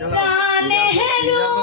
Nehru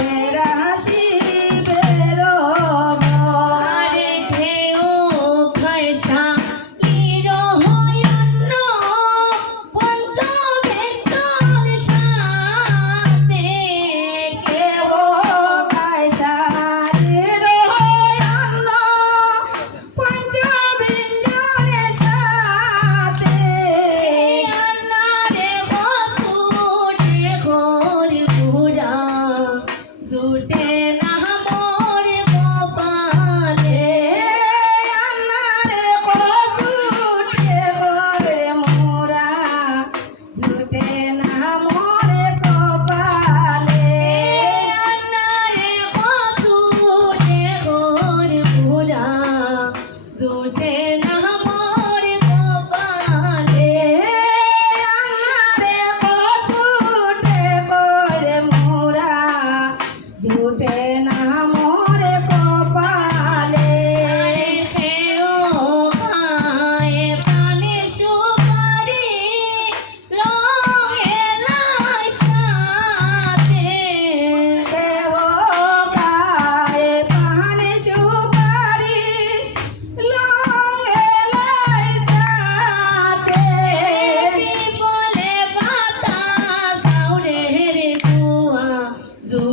primera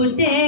উল্টে